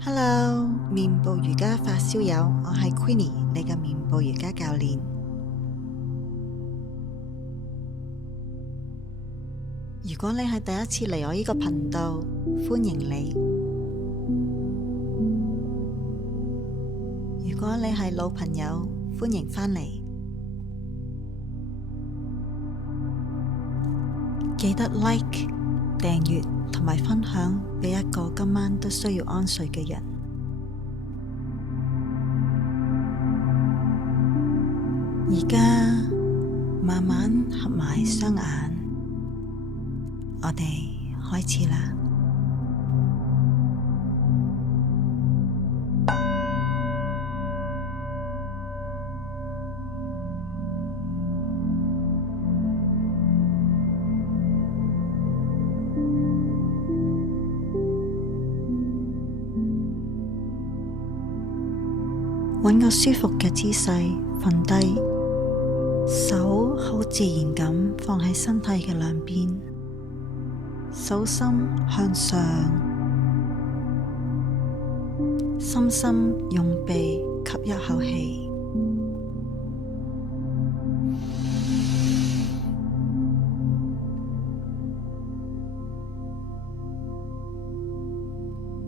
Hello，面部瑜伽發燒友，我係 Queenie，你嘅面部瑜伽教練。如果你係第一次嚟我呢個頻道，歡迎你。如果你係老朋友，歡迎返嚟。記得 like、訂閱同埋分享俾一個今晚都需要安睡嘅人。而家慢慢合埋雙眼，我哋開始啦。揾個舒服嘅姿勢瞓低，手好自然咁放喺身體嘅兩邊，手心向上，深深用鼻吸一口氣，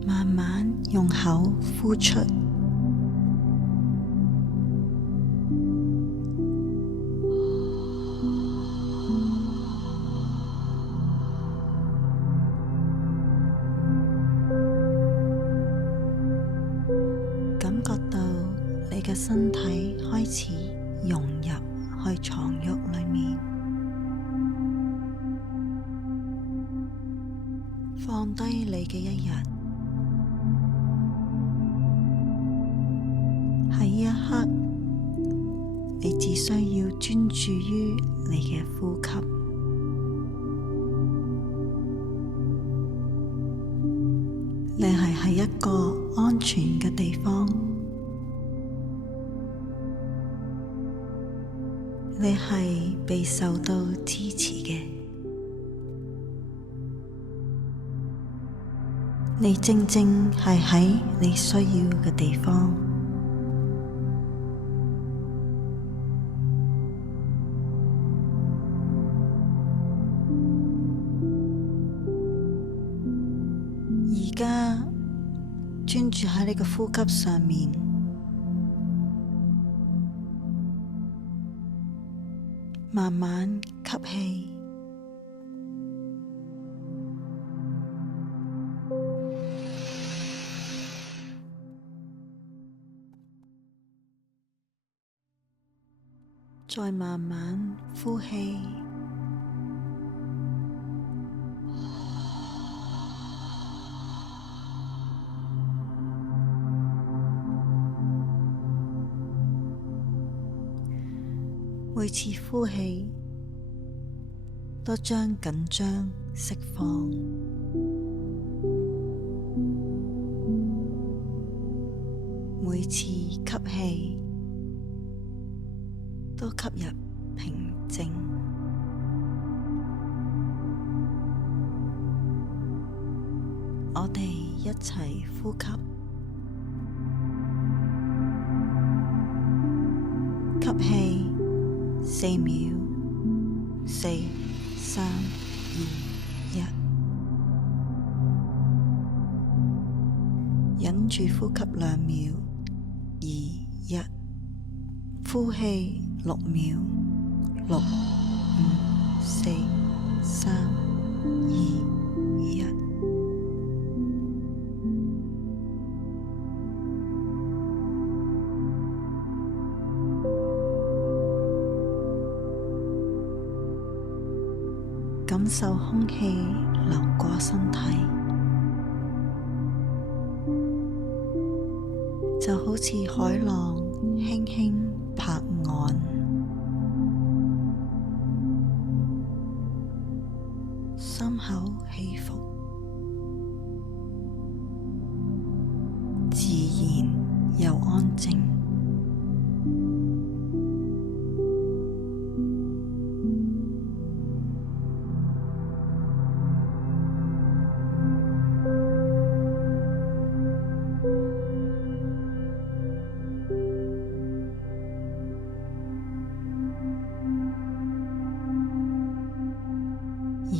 慢慢用口呼出。感覺到你嘅身體開始融入去床褥裏面，放低你嘅一日。喺呢一刻，你只需要專注於你嘅呼吸。你係喺一個安全嘅地方，你係被受到支持嘅，你正正係喺你需要嘅地方。而家專注喺你嘅呼吸上面，慢慢吸氣，再慢慢呼氣。每次呼氣都將緊張釋放，每次吸氣都吸入平靜。我哋一齊呼吸，吸氣4秒，4、3、2、1，忍住呼吸2秒，2、1，呼氣6秒，6、5、4、3、2、1。感受空氣流過身體，就好似海浪輕輕拍岸，心口起伏，自然又安靜。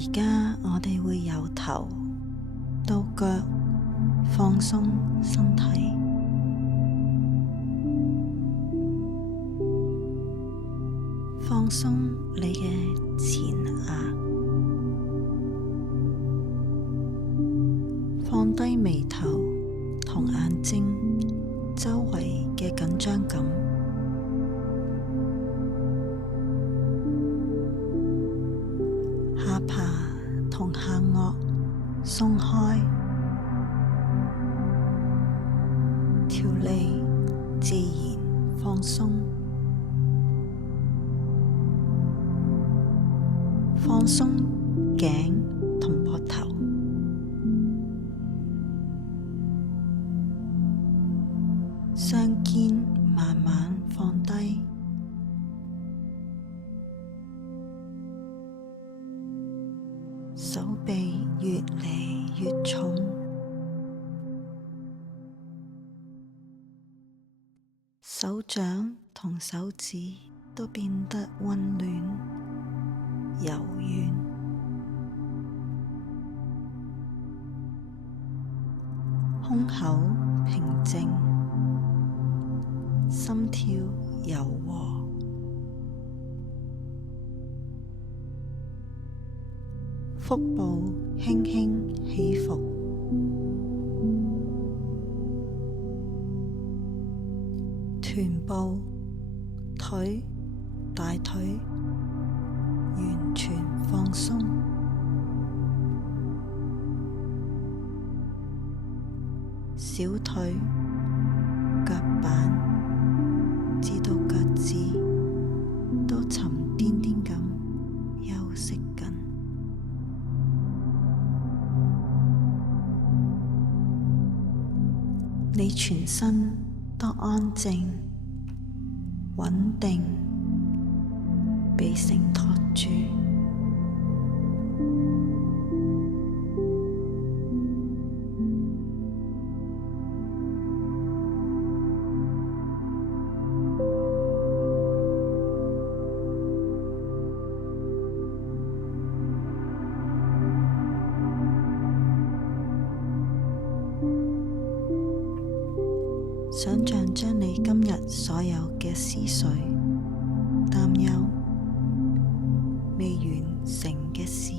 而家我哋會由頭到腳放鬆身體，放鬆你嘅前額，放低眉頭同眼睛周圍嘅緊張感，下巴同下顎鬆開，條脷自然放鬆，放鬆頸同膊頭，雙肩慢慢放低，手臂越嚟越重，手掌同手指都變得溫暖、柔軟，胸口平靜，心跳柔和，腹部輕輕起伏，臀部、腿、大腿完全放鬆，小腿、腳板至到腳趾都沉甸甸咁休息緊。你全身都安靜、穩定，被承托住。想像將你今日所有嘅思緒、擔憂、未完成嘅事，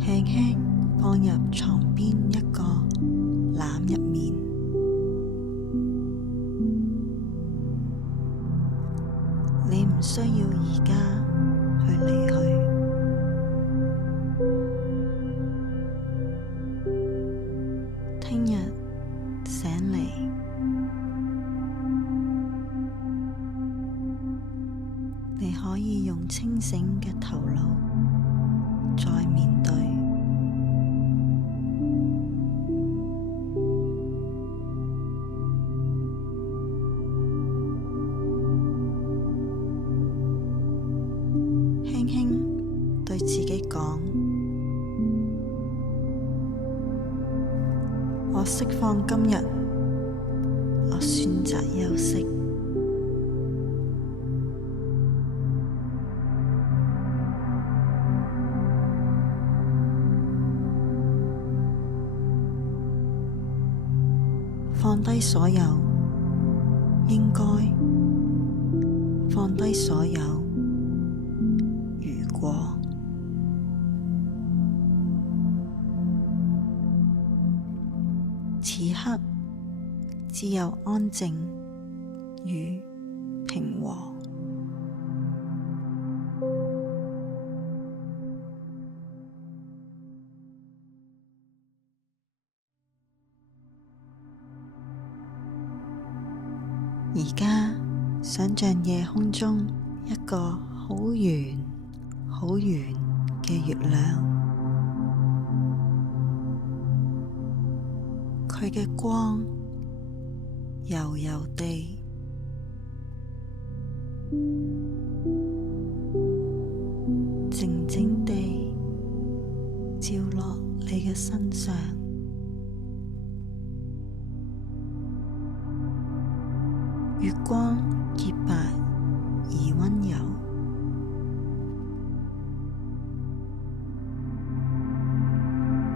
輕輕放入床邊一個籃入面，你唔需要而家去理佢。聽日醒嚟，你可以用清醒嘅頭腦再面對。輕輕對自己講：我釋放今日，我選擇休息。放低所有應該，放低所有如果。此刻只有安靜與平和。而家想像夜空中一個好圓、好圓嘅月亮，佢嘅光柔柔地靜靜地照落你嘅身上，月光潔白而溫溫柔，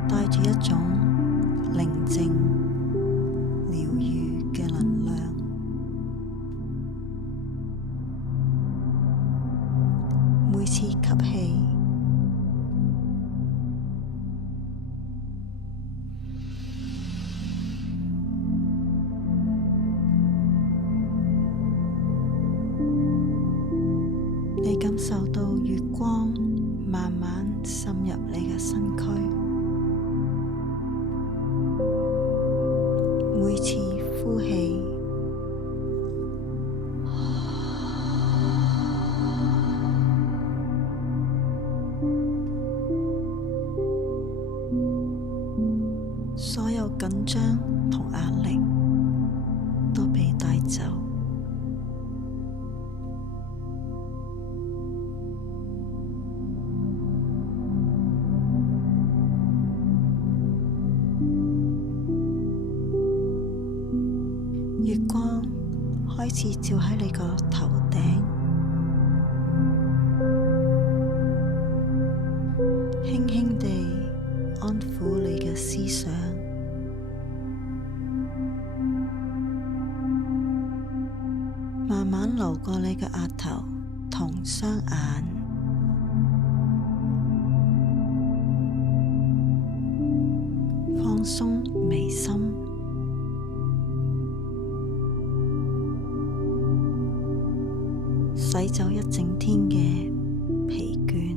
帶住一種寧靜、療癒嘅能量。每次吸氣，你感受到月光慢慢滲入你嘅身軀。每次呼氣，所有緊張同壓力都被帶走。月光開始照喺你個頭頂，輕輕地安撫你嘅思想，慢慢流過你嘅額頭同雙眼，放鬆眉心。洗走一整天嘅疲倦，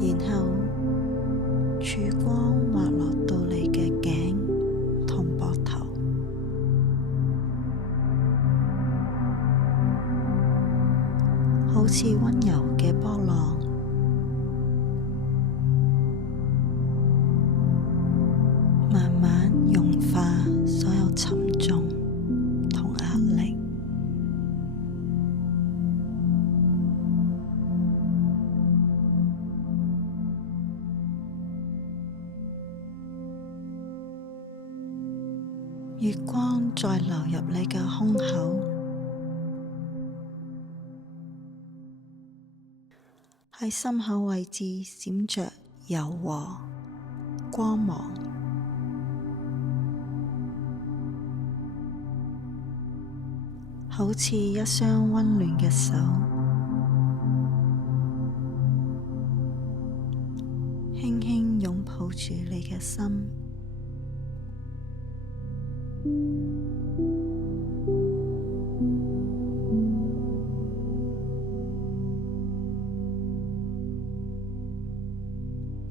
然後曙光滑落到你嘅頸同膊頭，好似溫柔嘅波浪，慢慢融化所有沉重同壓力。月光再流入你嘅胸口，喺心口位置閃着柔和光芒，好似一雙溫暖嘅手，輕輕擁抱住你嘅心。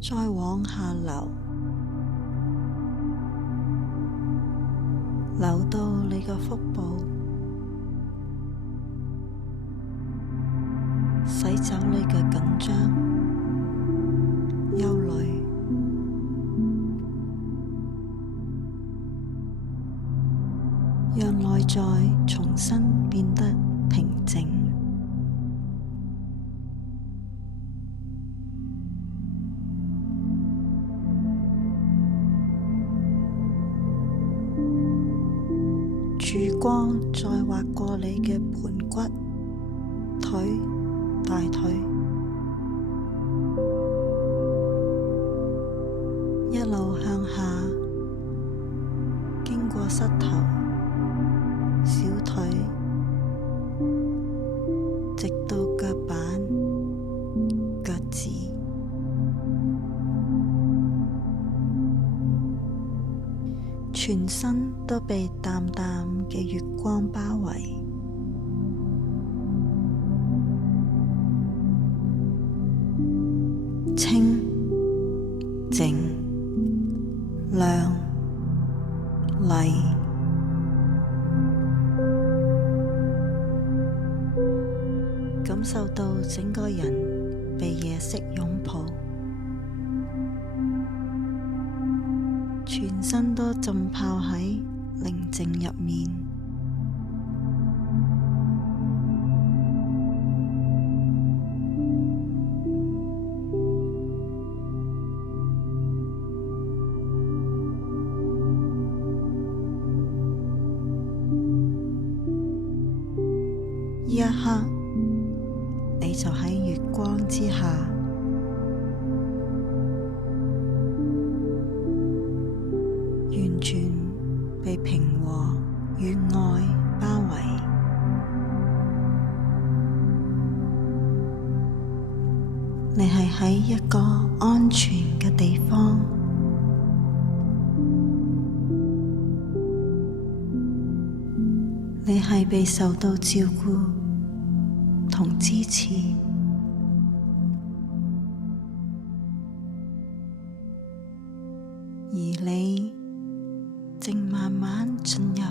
再往下流，流到你個腹部，洗走你嘅緊張、憂慮，讓內在重新變得平靜。曙光再劃過你嘅盤骨、腿、大腿，一路向下，經過膝頭、小腿，直到腳板、腳趾，全身都被淡淡嘅月光包圍，清、靜、亮、麗，感受到整個人被夜色擁抱，全身都浸泡喺寧靜入面。一刻，你就喺月光之下，完全被平和與愛包圍。你係喺一個安全嘅地方，你係被受到照顧同支持，而你正慢慢進入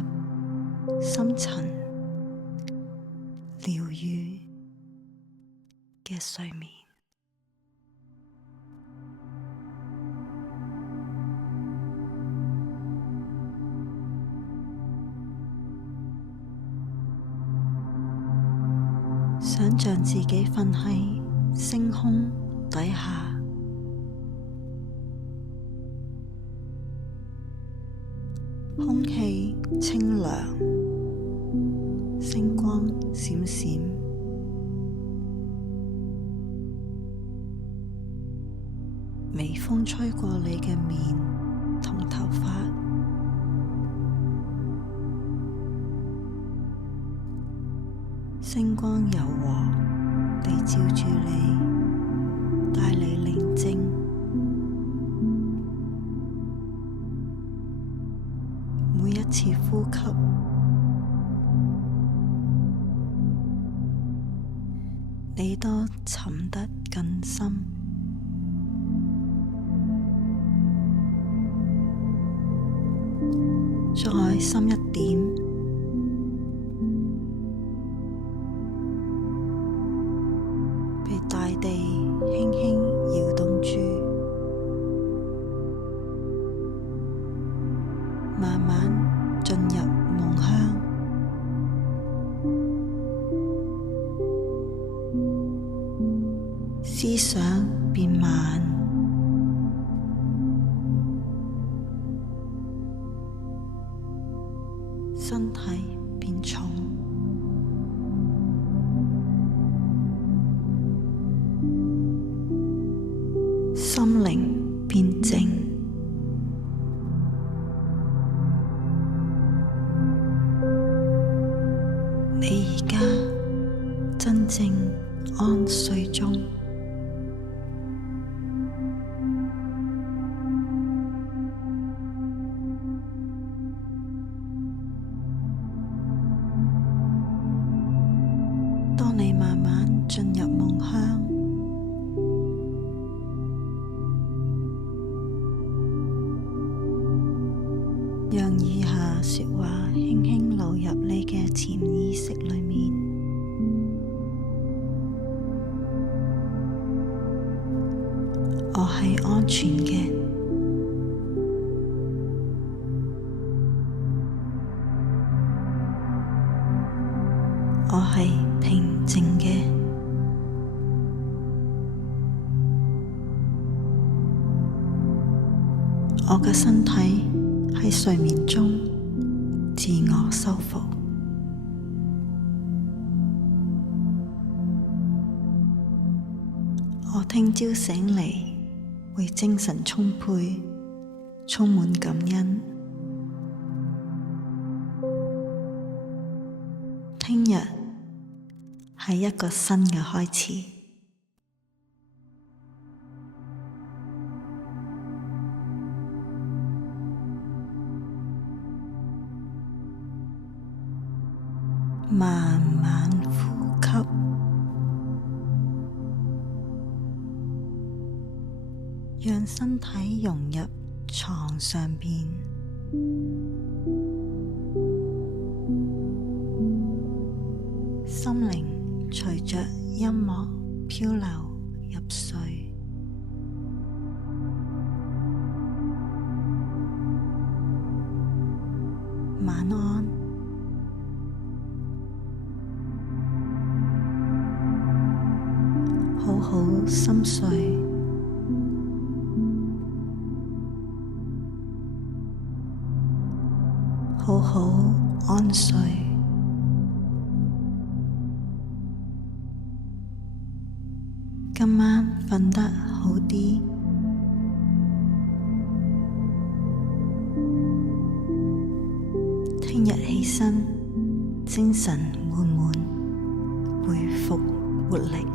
深層療癒嘅睡眠。想像自己瞓喺星空底下，空氣清涼，星光閃閃，微風吹過你嘅面同頭髮，星光柔和地照住你，帶你寧靜。每一次呼吸，你都沉得更深。再深一點，被大地輕輕搖動住，慢慢進入夢鄉。思想變慢，身體變重，心靈變靜。你而家真正安睡中。當你慢慢進入夢鄉，讓以下說話輕輕流入你嘅潛意識裏面。我係安全嘅，我係平靜嘅，我嘅身體喺睡眠中自我修復。我聽朝醒嚟會精神充沛，充滿感恩。聽日係一個新嘅開始。慢慢呼吸，讓身體融入床上邊，心靈隨着音樂漂流入睡。晚安。好好深睡，好好安睡。今晚瞓得好啲，聽日起身精神滿滿，恢復活力。